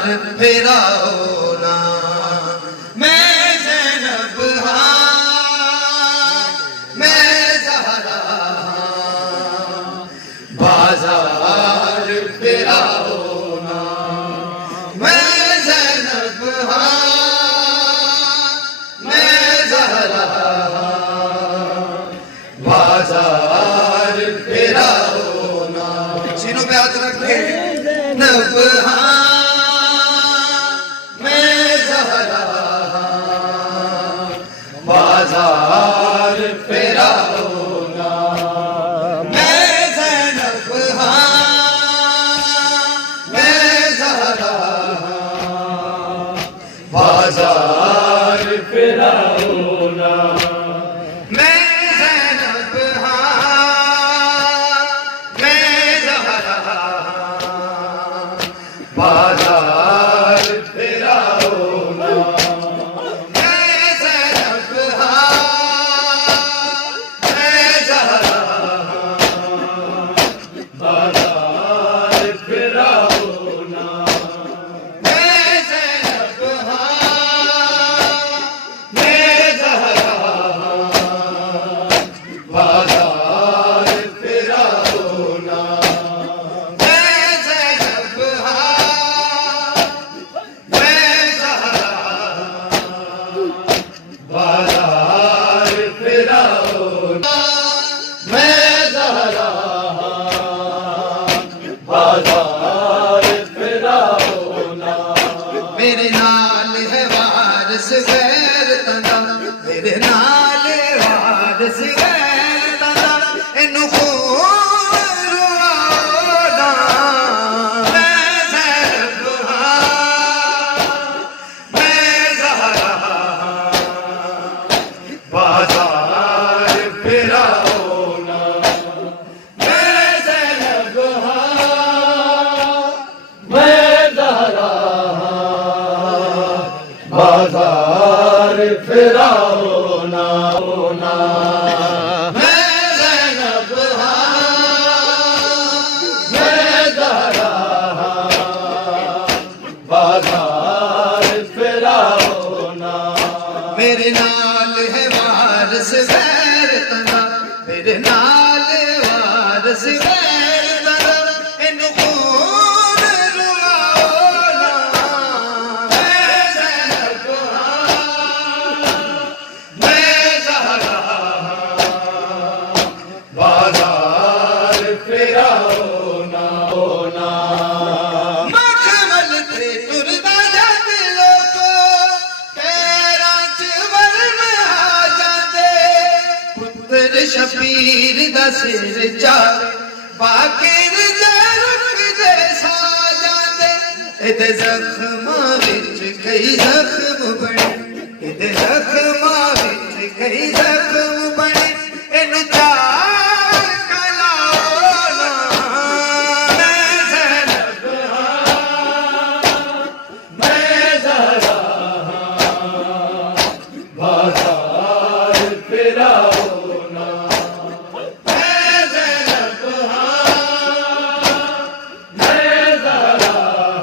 बाजार फेरा होना। मैं ज़ैनब हाँ, मैं ज़हरा हाँ, बाजार फेरा होना। मैं ज़ैनब हाँ, मैं ज़हरा हाँ, बाजार फेरा होना। सीनों पे हाथ रख के नब हाँ, मैं ज़हरा हाँ, बाजार फेरा होना। मैं ज़ैनब हाँ, मैं ज़हरा हाँ, बाजार फेरा होना। मैं ज़ैनब हाँ, मैं ज़हरा हाँ, बाजार फेरा होना। मैं ज़ैनब हाँ, मैं ज़हरा हाँ, बाजार फेरा होना। मैं ज़ैनब हाँ, मैं ज़हरा हाँ, बाजार फेरा होना। मैं ज़ैनब हाँ, मैं ज़हरा बाजार फेरा होना। मैं ज़हरा बाजार फेरा होना। मेरे नाल है वारिस गैर तना, मेरे नाल वारिस गैर तना, इन्हू खून रुआना। मैं ज़ैनब हाँ, मैं ज़हरा हाँ, बाजार फेरा होना। मैं ज़ैनब हाँ, मैं ज़हरा हाँ, बाजार फेरा होना। मैं ज़ैनब हाँ, मैं ज़हरा हाँ, बाजार फेरा होना। मेरे नाल है वारिस गैर तना, मेरे नाल वारिस गैर तना, इन्हू खून रुआना। मैं ज़ैनब हाँ, मैं ज़हरा हाँ, बाजार फेरा होना। मखमल ते टुरदा जद लोग पैरां च वरम आ जांदे, पुत्तर शबीर दा सिर चावे बाकिर दे रुख दे सा जांदे। इहदे ज़ख्मां विच कई ज़ख्म बने, इहदे ज़ख्मां विच कई ज़ख्म बने, इन्हू चार कलाना। मैं ज़ैनब हाँ, मैं ज़हरा हाँ, बाजार फेरा होना। मैं ज़ैनब हाँ, मैं ज़हरा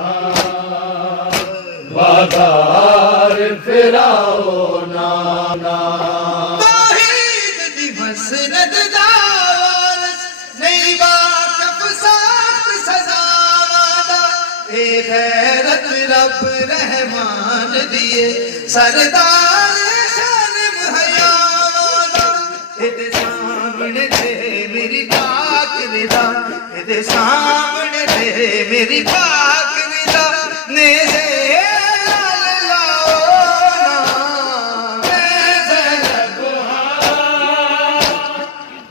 हाँ, बाजार फेरा होना। तौहीद दी मसनद दा वारिस, नहीं वाक़िफ़ साख्त सज़ावां दा, ए गैरत रब रहमान दिए सरदार शालिम हयावां दा। इहदे सामने ते मेरी पाक निदा, इहदे सामने ते मेरी पाक निदा, नेज़े लाल लाओ ना। मैं ज़ैनब हाँ,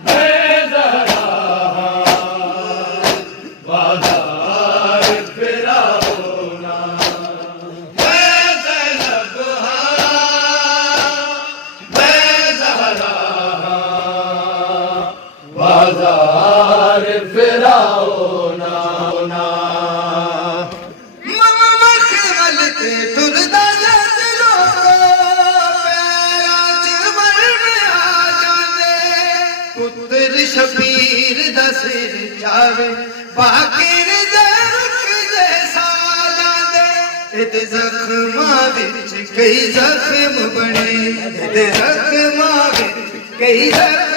मैं ज़हरा हाँ, बाजार फेरा होना। मैं ज़ैनब हाँ, मैं ज़हरा हाँ, बाजार फेरा होना। मखमल ते टुरदा जद लोग पैरां च वरम आ जांदे, पुत्तर शबीर दा सिर चावे बाकिर दे रुख दे सा जांदे। ਇਹਦੇ ਜ਼ਖਮਾਂ ਵਿੱਚ ਕਈ ਜ਼ਖਮ ਬਣੇ, ਇਹਦੇ ਜ਼ਖਮਾਂ ਵਿੱਚ ਕਈ ਜ਼ਖਮ